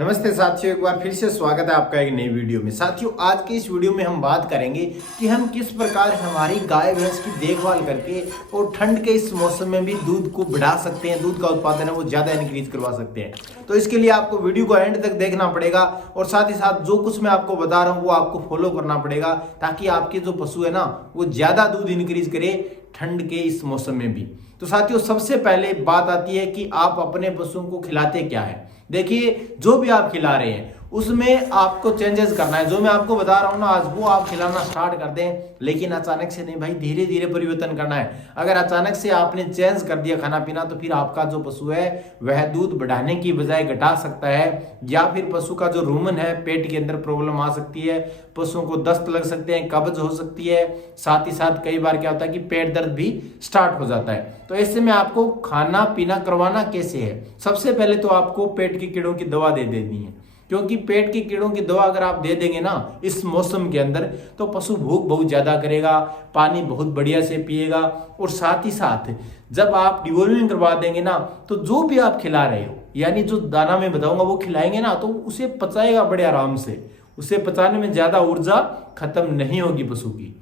नमस्ते साथियों, एक बार फिर से स्वागत है आपका एक नई वीडियो में। साथियों, आज के इस वीडियो में हम बात करेंगे कि हम किस प्रकार हमारी गाय भैंस की देखभाल करके और ठंड के इस मौसम में भी दूध को बढ़ा सकते हैं, दूध का उत्पादन है वो ज़्यादा इंक्रीज करवा सकते हैं। तो इसके लिए आपको वीडियो को एंड तक देखना पड़ेगा और साथ ही साथ जो कुछ मैं आपको बता रहा हूँ वो आपको फॉलो करना पड़ेगा, ताकि आपके जो पशु है ना वो ज़्यादा दूध इंक्रीज करे ठंड के इस मौसम में भी। तो साथियों, सबसे पहले बात आती है कि आप अपने पशुओं को खिलाते क्या है। देखिए, जो भी आप खिला रहे हैं उसमें आपको चेंजेस करना है। जो मैं आपको बता रहा हूं ना आज, वो आप खिलाना स्टार्ट कर दें, लेकिन अचानक से नहीं भाई, धीरे धीरे परिवर्तन करना है। अगर अचानक से आपने चेंज कर दिया खाना पीना तो फिर आपका जो पशु है वह दूध बढ़ाने की बजाय घटा सकता है, या फिर पशु का जो रूमन है पेट के अंदर प्रॉब्लम आ सकती है, पशुओं को दस्त लग सकते हैं, कब्ज हो सकती है, साथ ही साथ कई बार क्या होता है कि पेट दर्द भी स्टार्ट हो जाता है। तो ऐसे में आपको खाना पीना करवाना कैसे है। सबसे पहले तो आपको पेट के कीड़ों की दवा दे देनी है, क्योंकि पेट के कीड़ों की दवा अगर आप दे देंगे ना इस मौसम के अंदर तो पशु भूख बहुत ज्यादा करेगा, पानी बहुत बढ़िया से पिएगा, और साथ ही साथ जब आप डिवॉल्विंग करवा देंगे ना तो जो भी आप खिला रहे हो, यानी जो दाना मैं बताऊंगा वो खिलाएंगे ना तो उसे पचाएगा बड़े आराम से, उसे पचाने में ज्यादा ऊर्जा खत्म नहीं होगी पशु की।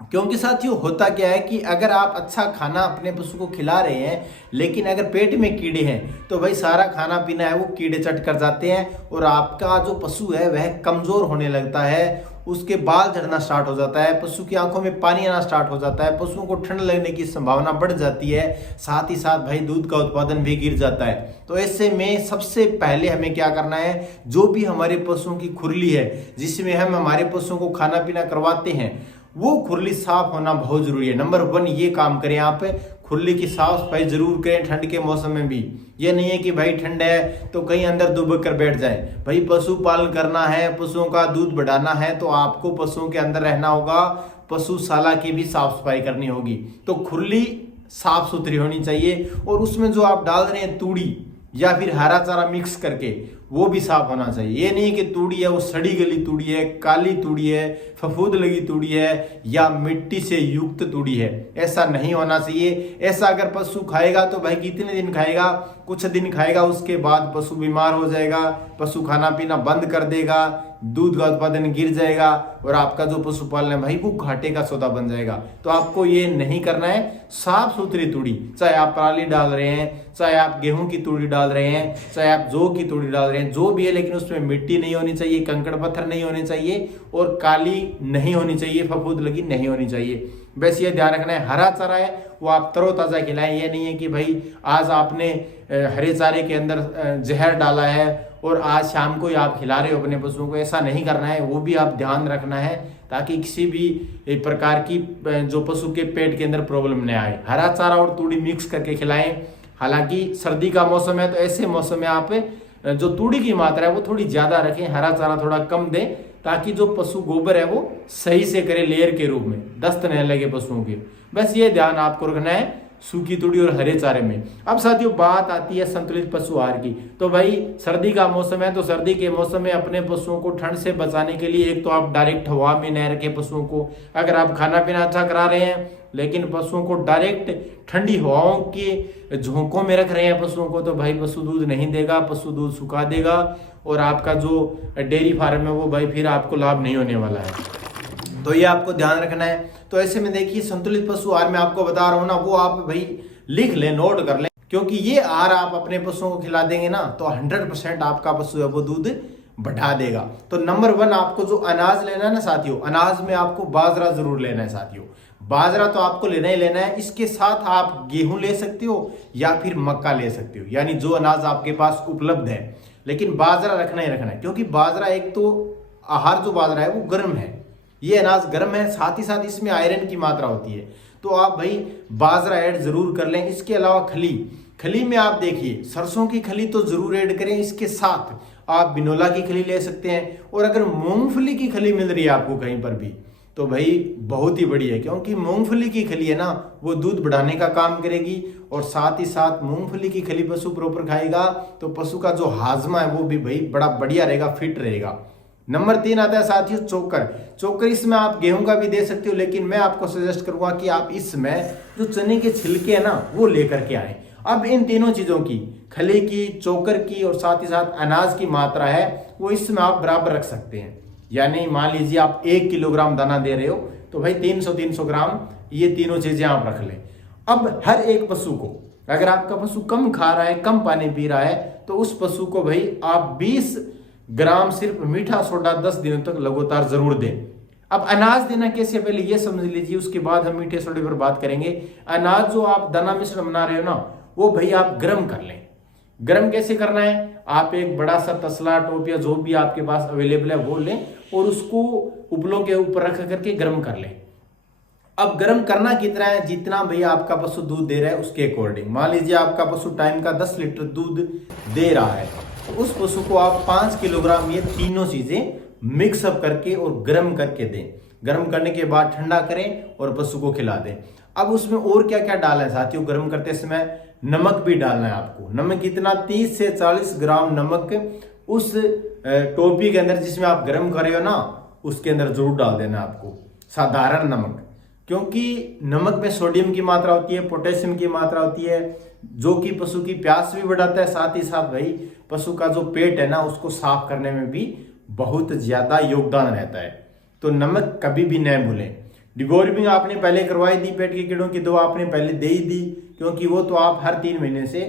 क्योंकि साथियों, होता क्या है कि अगर आप अच्छा खाना अपने पशु को खिला रहे हैं लेकिन अगर पेट में कीड़े हैं तो भाई सारा खाना पीना है वो कीड़े चट कर जाते हैं और आपका जो पशु है वह कमजोर होने लगता है, उसके बाल झड़ना स्टार्ट हो जाता है, पशु की आंखों में पानी आना स्टार्ट हो जाता है, पशुओं को ठंड लगने की संभावना बढ़ जाती है, साथ ही साथ भाई दूध का उत्पादन भी गिर जाता है। तो ऐसे में सबसे पहले हमें क्या करना है, जो भी हमारे पशुओं की खुरली है जिसमें हम हमारे पशुओं को खाना पीना करवाते हैं वो खुरली साफ होना बहुत जरूरी है। नंबर 1 ये काम करें आप, खुरली की साफ सफाई जरूर करें ठंड के मौसम में भी। ये नहीं है कि भाई ठंड है तो कहीं अंदर दुबक कर बैठ जाए। भाई पशु पालन करना है, पशुओं का दूध बढ़ाना है तो आपको पशुओं के अंदर रहना होगा, पशुशाला की भी साफ सफाई करनी होगी। तो खुरली साफ सुथरी होनी चाहिए और उसमें जो आप डाल रहे हैं तूड़ी या फिर हरा चारा मिक्स करके वो भी साफ होना चाहिए। ये नहीं कि तूड़ी है वो सड़ी गली तूड़ी है, काली तूड़ी है, फफूंद लगी तूड़ी है या मिट्टी से युक्त तूड़ी है, ऐसा नहीं होना चाहिए। ऐसा अगर पशु खाएगा तो भाई कितने दिन खाएगा, कुछ दिन खाएगा, उसके बाद पशु बीमार हो जाएगा, पशु खाना पीना बंद कर देगा, दूध का उत्पादन गिर जाएगा और आपका जो पशुपालन है भाई वो घाटे का सौदा बन जाएगा। तो आपको ये नहीं करना है। साफ सुथरी तूड़ी, चाहे आप पराली डाल रहे हैं, चाहे आप गेहूं की तूड़ी डाल रहे हैं, चाहे आप जौ की तूड़ी डाल रहे हैं, जो भी है, लेकिन उसमें मिट्टी नहीं होनी चाहिए, कंकड़ पत्थर नहीं होने चाहिए और काली नहीं होनी चाहिए, फफूंद लगी नहीं होनी चाहिए। बस ये ध्यान रखना है। हरा चारा है वो आप तरोताजा खिलाएं। ये नहीं है कि भाई आज आपने हरे चारे के अंदर जहर डाला है और आज शाम को ही आप खिला रहे हो अपने पशुओं को, ऐसा नहीं करना है। वो भी आप ध्यान रखना है ताकि किसी भी प्रकार की जो पशु के पेट के अंदर प्रॉब्लम न आए। हरा चारा और तूड़ी मिक्स करके खिलाएं। हालांकि सर्दी का मौसम है तो ऐसे मौसम में आप जो तूड़ी की मात्रा है वो थोड़ी ज्यादा रखें, हरा चारा थोड़ा कम दें, ताकि जो पशु गोबर है वो सही से करे, लेयर के रूप में, दस्त न लगे पशुओं के। बस ये ध्यान आपको रखना है सूखी तूड़ी और हरे चारे में। अब साथियों, बात आती है संतुलित पशु आहार की। तो भाई सर्दी का मौसम है तो सर्दी के मौसम में अपने पशुओं को ठंड से बचाने के लिए एक तो आप डायरेक्ट हवा में न रखें पशुओं को। अगर आप खाना पीना अच्छा करा रहे हैं लेकिन पशुओं को डायरेक्ट ठंडी हवाओं के झोंकों में रख रहे हैं पशुओं को, तो भाई पशु दूध नहीं देगा, पशु दूध सुखा देगा और आपका जो डेयरी फार्म है वो भाई फिर आपको लाभ नहीं होने वाला है। तो ये आपको ध्यान रखना है। तो ऐसे में देखिए, संतुलित पशु आहार में आपको बता रहा हूं ना, वो आप भाई लिख लें, नोट कर लें, क्योंकि ये आहार आप अपने पशुओं को खिला देंगे ना तो 100% आपका पशु है वो दूध बढ़ा देगा। तो नंबर 1 आपको जो अनाज लेना है ना साथियों, अनाज में आपको बाजरा जरूर लेना है साथियों। बाजरा तो आपको लेना ही लेना है। इसके साथ आप गेहूं ले सकते हो या फिर मक्का ले सकते हो, यानी जो अनाज आपके पास उपलब्ध है, लेकिन बाजरा रखना ही रखना है। क्योंकि बाजरा एक तो आहार जो बाजरा है वो गर्म है, ये अनाज गर्म है, साथ ही साथ इसमें आयरन की मात्रा होती है, तो आप भाई बाजरा ऐड जरूर कर लें। इसके अलावा खली में आप देखिए सरसों की खली तो जरूर ऐड करें। इसके साथ आप बिनोला की खली ले सकते हैं, और अगर मूंगफली की खली मिल रही है आपको कहीं पर भी तो भाई बहुत ही बढ़िया है, क्योंकि मूंगफली की खली है ना वो दूध बढ़ाने का काम करेगी और साथ ही साथ मूंगफली की खली पशु प्रॉपर खाएगा तो पशु का जो हाजमा है वो भी भाई बड़ा बढ़िया रहेगा, फिट रहेगा। नंबर 3 आता है साथियों चोकर। इसमें आप गेहूं का भी दे सकते हो, लेकिन मैं आपको सजेस्ट करूंगा कि आप इसमें जो चने के छिलके है ना वो लेकर के आए। अब इन तीनों चीजों की, खली की, चोकर की और साथ ही साथ अनाज की मात्रा है वो इसमें आप बराबर रख सकते हैं। यानी मान लीजिए आप 1 किलोग्राम दाना दे रहे हो तो भाई 300 ग्राम ये तीनों चीजें आप रख लें। अब हर एक पशु को, अगर आपका पशु कम खा रहा है, कम पानी पी रहा है, तो उस पशु को भाई आप 20 ग्राम सिर्फ मीठा सोडा 10 दिनों तक लगातार जरूर दें। अब अनाज देना कैसे, पहले ये समझ लीजिए, उसके बाद हम मीठे सोडे पर बात करेंगे। अनाज जो आप दाना मिश्रण बना रहे हो ना, वो भाई आप गर्म कर लें। गर्म कैसे करना है, आप एक बड़ा सा तसला, टोप या जो भी आपके पास अवेलेबल है वो लें और उसको उपलों के ऊपर रख करके गर्म कर लें। अब गर्म करना कितना है, जितना भैया आपका पशु दूध दे रहा है उसके अकॉर्डिंग। मान लीजिए आपका पशु टाइम का 10 लीटर दूध दे रहा है, तो उस पशु को आप 5 किलोग्राम ये तीनों चीजें मिक्सअप करके और गर्म करके दें। गर्म करने के बाद ठंडा करें और पशु को खिला दें। अब उसमें और क्या क्या डालना है साथियों, गर्म करते समय नमक भी डालना है आपको। नमक कितना, 30 से 40 ग्राम नमक उस टोपी के अंदर जिसमें आप गर्म कर रहे हो ना, उसके अंदर जरूर डाल देना आपको, साधारण नमक। क्योंकि नमक में सोडियम की मात्रा होती है, पोटेशियम की मात्रा होती है, जो कि पशु की प्यास भी बढ़ाता है, साथ ही साथ भाई पशु का जो पेट है ना उसको साफ करने में भी बहुत ज्यादा योगदान रहता है। तो नमक कभी भी न भूलें। डिगोर्मिंग आपने पहले करवाई दी, पेट के कीड़ों की दवा आपने पहले दे ही दी, क्योंकि वो तो आप हर 3 महीने से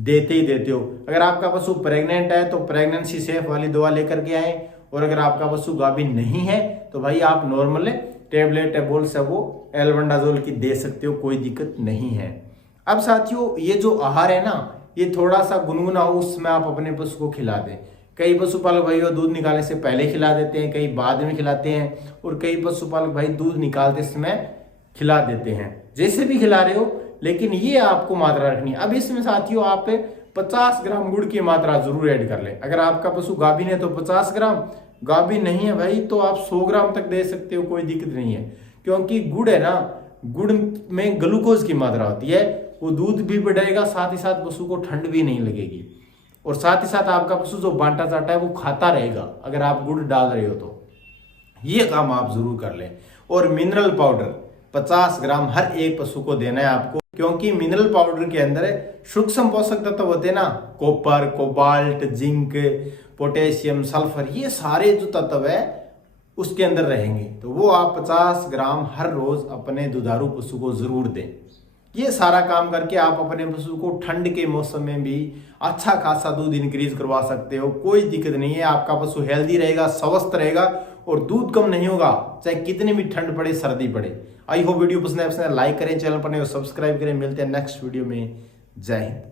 देते ही देते हो। अगर आपका पशु प्रेग्नेंट है तो प्रेगनेंसी सेफ वाली दवा लेकर के आए, और अगर आपका पशु गाभिन नहीं है तो भाई आप नॉर्मल टेबलेट एबोल से वो एल्बेंडाजोल की दे सकते हो, कोई दिक्कत नहीं है। अब साथियों ये जो आहार है ना, ये थोड़ा सा गुनगुना हो उसमें आप अपने पशु को खिला दें। कई पशुपालक भाई वो दूध निकालने से पहले खिला देते हैं, कई बाद में खिलाते हैं, और कई पशुपालक भाई दूध निकालते समय खिला देते हैं। जैसे भी खिला रहे हो, लेकिन ये आपको मात्रा रखनी है। अब इसमें साथियों आप 50 ग्राम गुड़ की मात्रा जरूर ऐड कर लें। अगर आपका पशु गाभिन है तो 50 ग्राम, गाभिन नहीं है भाई तो आप 100 ग्राम तक दे सकते हो, कोई दिक्कत नहीं है। क्योंकि गुड़ है ना, गुड़ में ग्लूकोज की मात्रा होती है, वो दूध भी बढ़ाएगा, साथ ही साथ पशु को ठंड भी नहीं लगेगी, और साथ ही साथ आपका पशु जो बांटा चाटा है वो खाता रहेगा अगर आप गुड़ डाल रहे हो तो। ये काम आप जरूर कर लें। और मिनरल पाउडर 50 ग्राम हर एक पशु को देना है आपको, क्योंकि मिनरल पाउडर के अंदर सूक्ष्म पोषक तत्व होते हैं ना, copper, cobalt, zinc, potassium, sulphur, ये सारे जो तत्व है उसके अंदर रहेंगे। तो वो आप 50 ग्राम हर रोज अपने दुधारू पशु को जरूर दें। ये सारा काम करके आप अपने पशु को ठंड के मौसम में भी अच्छा खासा दूध इंक्रीज करवा सकते हो, कोई दिक्कत नहीं है। आपका पशु हेल्दी रहेगा, स्वस्थ रहेगा और दूध कम नहीं होगा, चाहे कितनी भी ठंड पड़े, सर्दी पड़े। आई होप वीडियो पसंद है, लाइक करें, चैनल पर नए हो सब्सक्राइब करें। मिलते हैं नेक्स्ट वीडियो में। जय हिंद।